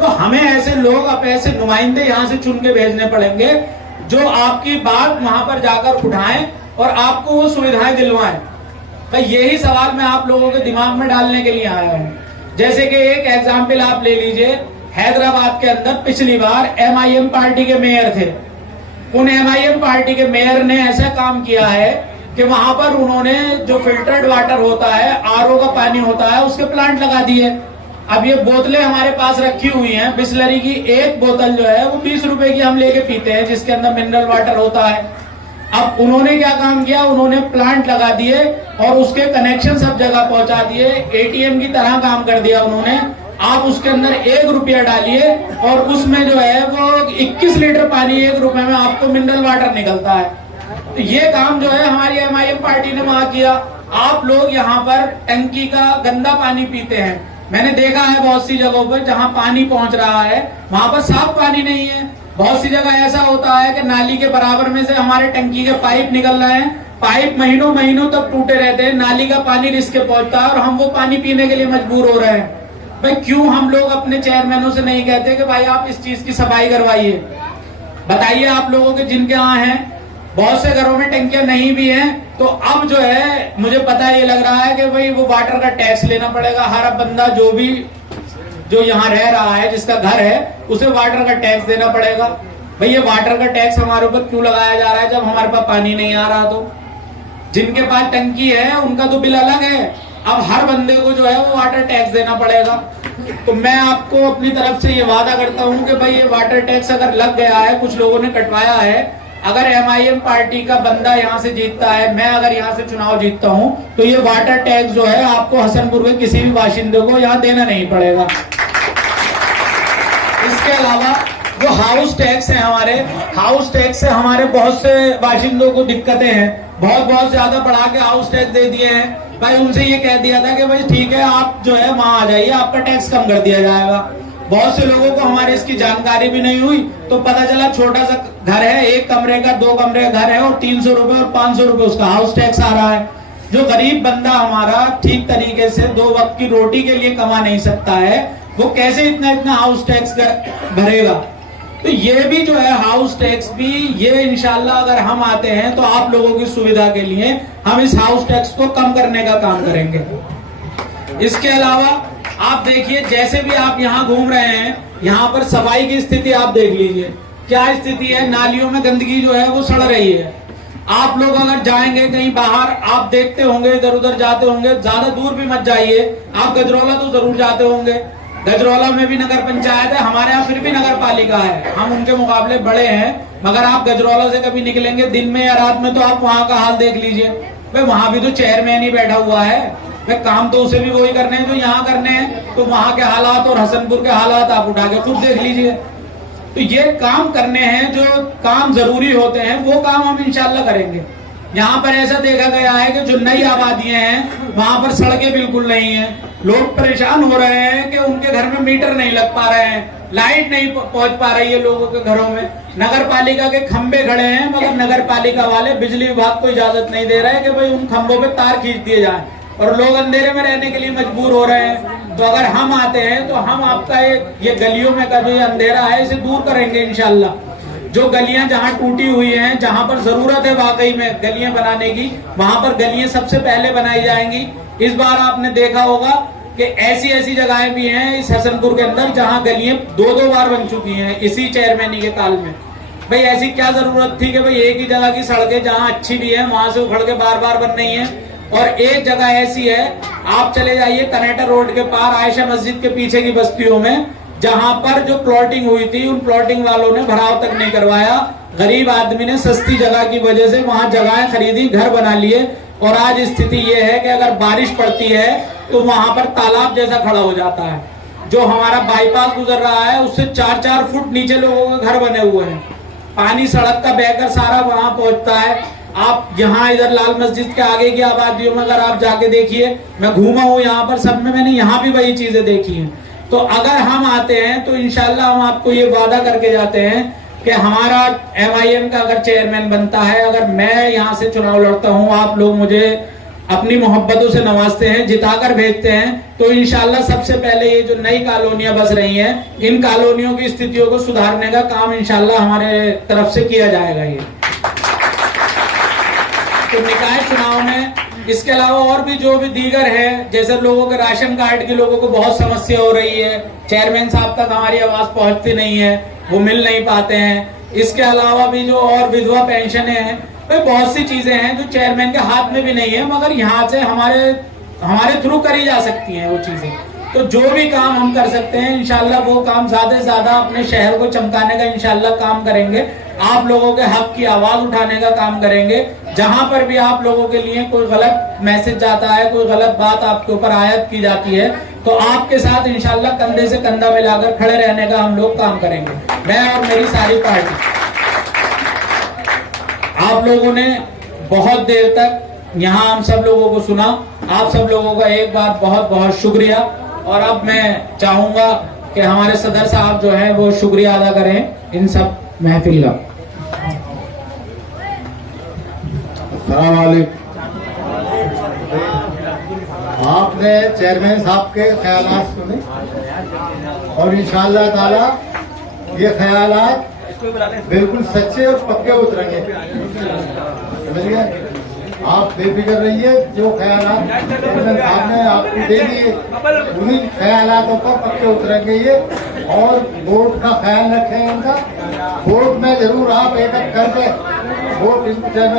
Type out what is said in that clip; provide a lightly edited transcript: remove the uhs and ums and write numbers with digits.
तो हमें ऐसे लोग, अब ऐसे नुमाइंदे यहाँ से चुन के भेजने पड़ेंगे जो आपकी बात वहां पर जाकर उठाएं और आपको वो सुविधाएं दिलवाएं। भाई यही सवाल मैं आप लोगों के दिमाग में डालने के लिए आया हूं। जैसे कि एक एग्जाम्पल आप ले लीजिए, हैदराबाद के अंदर पिछली बार MIM पार्टी के मेयर थे। उन MIM पार्टी के मेयर ने ऐसा काम किया है कि वहां पर उन्होंने जो फिल्टर्ड वाटर होता है, RO का पानी होता है, उसके प्लांट लगा दिए। अब ये बोतलें हमारे पास रखी हुई हैं, बिस्लरी की एक बोतल जो है वो 20 रुपए की हम लेके पीते हैं, जिसके अंदर मिनरल वाटर होता है। अब उन्होंने क्या काम किया, उन्होंने प्लांट लगा दिए और उसके कनेक्शन सब जगह पहुंचा दिए, ATM की तरह काम कर दिया उन्होंने। आप उसके अंदर 1 रुपया डालिए और उसमें जो है वो 21 लीटर पानी 1 रुपए में आपको मिनरल वाटर निकलता है। तो ये काम जो है हमारी MIM पार्टी ने वहां किया। आप लोग यहाँ पर टंकी का गंदा पानी पीते हैं। मैंने देखा है बहुत सी जगहों पर जहां पानी पहुंच रहा है वहां पर साफ पानी नहीं है। बहुत सी जगह ऐसा होता है कि नाली के बराबर में से हमारे टंकी के पाइप निकल रहे हैं, पाइप महीनों महीनों तक टूटे रहते हैं, नाली का पानी रिस्क के पहुंचता है और हम वो पानी पीने के लिए मजबूर हो रहे हैं। भाई क्यों हम लोग अपने चेयरमैनों से नहीं कहते कि भाई आप इस चीज की सफाई करवाइए? बताइए आप लोगों के जिनके यहाँ है, बहुत से घरों में टंकियां नहीं भी हैं, तो अब जो है मुझे पता ये लग रहा है कि भाई वो वाटर का टैक्स लेना पड़ेगा। हर बंदा जो यहाँ रह रहा है, जिसका घर है, उसे वाटर का टैक्स देना पड़ेगा। भाई ये वाटर का टैक्स हमारे ऊपर क्यों लगाया जा रहा है जब हमारे पास पानी नहीं आ रहा? तो जिनके पास टंकी है उनका तो बिल अलग है, अब हर बंदे को जो है वो वाटर टैक्स देना पड़ेगा। तो मैं आपको अपनी तरफ से ये वादा करता हूं कि भाई ये वाटर टैक्स अगर लग गया है, कुछ लोगों ने कटवाया है, अगर MIM पार्टी का बंदा यहाँ से जीतता है, मैं अगर यहाँ से चुनाव जीतता हूँ, तो ये वाटर टैक्स जो है आपको हसनपुर के किसी भी बाशिंदे को यहाँ देना नहीं पड़ेगा। इसके अलावा जो हाउस टैक्स है, हमारे हाउस टैक्स से हमारे बहुत से बाशिंदों को दिक्कतें हैं, बहुत ज्यादा बढ़ा के हाउस टैक्स दे दिए हैं। भाई उनसे ये कह दिया था कि भाई ठीक है, आप जो है वहां आ जाइए, आपका टैक्स कम कर दिया जाएगा। बहुत से लोगों को हमारे इसकी जानकारी भी नहीं हुई, तो पता चला छोटा सा घर है, 1 कमरे का 2 कमरे का घर है और 300 रुपए और 500 रुपए उसका हाउस टैक्स आ रहा है। जो गरीब बंदा हमारा ठीक तरीके से 2 वक्त की रोटी के लिए कमा नहीं सकता है, वो कैसे इतना हाउस टैक्स भरेगा? तो ये भी जो है हाउस टैक्स भी, ये इंशाल्लाह अगर हम आते हैं तो आप लोगों की सुविधा के लिए हम इस हाउस टैक्स को कम करने का काम करेंगे। इसके अलावा आप देखिए, जैसे भी आप यहाँ घूम रहे हैं, यहाँ पर सफाई की स्थिति आप देख लीजिए, क्या स्थिति है। नालियों में गंदगी जो है वो सड़ रही है। आप लोग अगर जाएंगे कहीं बाहर, आप देखते होंगे, इधर उधर जाते होंगे, ज्यादा दूर भी मत जाइए, आप गजरौला तो जरूर जाते होंगे। गजरौला में भी नगर पंचायत है, हमारे यहाँ फिर भी नगर पालिका है, हम उनके मुकाबले बड़े हैं, मगर आप गजरौला से कभी निकलेंगे दिन में या रात में तो आप वहाँ का हाल देख लीजिए। भाई वहां भी तो चेयरमैन ही बैठा हुआ है, भाई काम तो उसे भी वही करने हैं जो यहाँ करने हैं। तो वहां के हालात और हसनपुर के हालात आप उठा के खुद देख लीजिए। तो ये काम करने हैं, जो काम जरूरी होते हैं वो काम हम इंशाल्लाह करेंगे। यहाँ पर ऐसा देखा गया है कि जो नई आबादियां हैं वहां पर सड़कें बिल्कुल नहीं है, लोग परेशान हो रहे हैं कि उनके घर में मीटर नहीं लग पा रहे हैं, लाइट नहीं पहुंच पा रही है लोगों के घरों में। नगर पालिका के खंबे खड़े हैं, मगर नगर पालिका वाले, बिजली विभाग को इजाजत नहीं दे रहे कि भाई उन खंभों पे तार खींच दिए जाएं और लोग अंधेरे में रहने के लिए मजबूर हो रहे हैं। तो अगर हम आते हैं तो हम आपका ये गलियों में का जो ये अंधेरा है इसे दूर करेंगे इंशाल्लाह। जो गलियां जहां टूटी हुई हैं, जहां पर जरूरत है वाकई में गलियां बनाने की, वहां पर गलियां सबसे पहले बनाई जाएंगी। इस बार आपने देखा होगा कि ऐसी जगहें भी हैं इस हसनपुर के अंदर जहां गलियां 2-2 बार बन चुकी हैं इसी चेयरमैनी के काल में। भाई ऐसी क्या जरूरत थी कि भाई एक ही जगह की सड़कें जहां अच्छी भी है वहां से उखड़ के बार बार बन रही है। और एक जगह ऐसी है, आप चले जाइए कनेक्टर रोड के पार आयशा मस्जिद के पीछे की बस्तियों में, जहां पर जो प्लॉटिंग हुई थी उन प्लॉटिंग वालों ने भराव तक नहीं करवाया। गरीब आदमी ने सस्ती जगह की वजह से वहां जगहें खरीदी, घर बना लिए, और आज स्थिति ये है कि अगर बारिश पड़ती है तो वहां पर तालाब जैसा खड़ा हो जाता है। जो हमारा बाईपास गुजर रहा है उससे 4-4 फुट नीचे लोगों के घर बने हुए हैं, पानी सड़क का बहकर सारा वहां पहुंचता है। आप यहाँ इधर लाल मस्जिद के आगे की आबादियों में अगर आप जाके देखिए, मैं घूमा हूँ यहाँ पर, सब में मैंने यहाँ भी वही चीजें देखी हैं। तो अगर हम आते हैं तो इंशाल्लाह हम आपको ये वादा करके जाते हैं कि हमारा MIM का अगर चेयरमैन बनता है, अगर मैं यहाँ से चुनाव लड़ता हूँ, आप लोग मुझे अपनी मोहब्बतों से नवाजते हैं, जिताकर भेजते हैं। तो इंशाल्लाह सबसे पहले ये जो नई कॉलोनियां बस रही हैं, इन कॉलोनियों की स्थितियों को सुधारने का काम इंशाल्लाह हमारे तरफ से किया जाएगा। ये तो निकाय चुनाव में इसके अलावा और भी जो भी दीगर है, जैसे लोगों के राशन कार्ड की लोगों को बहुत समस्या हो रही है, चेयरमैन साहब तक हमारी आवाज पहुंचती नहीं है, वो मिल नहीं पाते हैं। इसके अलावा भी जो और विधवा पेंशन है, बहुत सी चीजें हैं जो चेयरमैन के हाथ में भी नहीं है, मगर यहाँ से हमारे थ्रू करी जा सकती हैं वो चीजें। तो जो भी काम हम कर सकते हैं इंशाल्लाह वो काम ज्यादा से ज्यादा अपने शहर को चमकाने का इंशाल्लाह काम करेंगे। आप लोगों के हक की आवाज उठाने का काम करेंगे। जहां पर भी आप लोगों के लिए कोई गलत मैसेज जाता है, कोई गलत बात आपके ऊपर आयत की जाती है, तो आपके साथ इंशाल्लाह कंधे से कंधा मिलाकर खड़े रहने का हम लोग काम करेंगे, मैं और मेरी सारी पार्टी। आप लोगों ने बहुत देर तक यहाँ हम सब लोगों को सुना, आप सब लोगों का एक बार बहुत बहुत शुक्रिया। और अब मैं चाहूंगा कि हमारे सदर साहब जो हैं वो शुक्रिया अदा करें इन सब महफिल का। अस्सलाम वालेकुम। आपने चेयरमैन साहब के ख्यालात सुने और इंशाअल्लाह ताला ये ख्यालात बिल्कुल सच्चे और पक्के उतरेंगे, समझिए। आप बेफिक्र रहिए, जो ख्यालात चेयरमैन साहब ने आपको दे दिए उन्हीं ख्यालातों पर पक्के उतरेंगे ये। और वोट का ख्याल रखें इनका, वोट में जरूर आप एक करके वोट चेयरमैन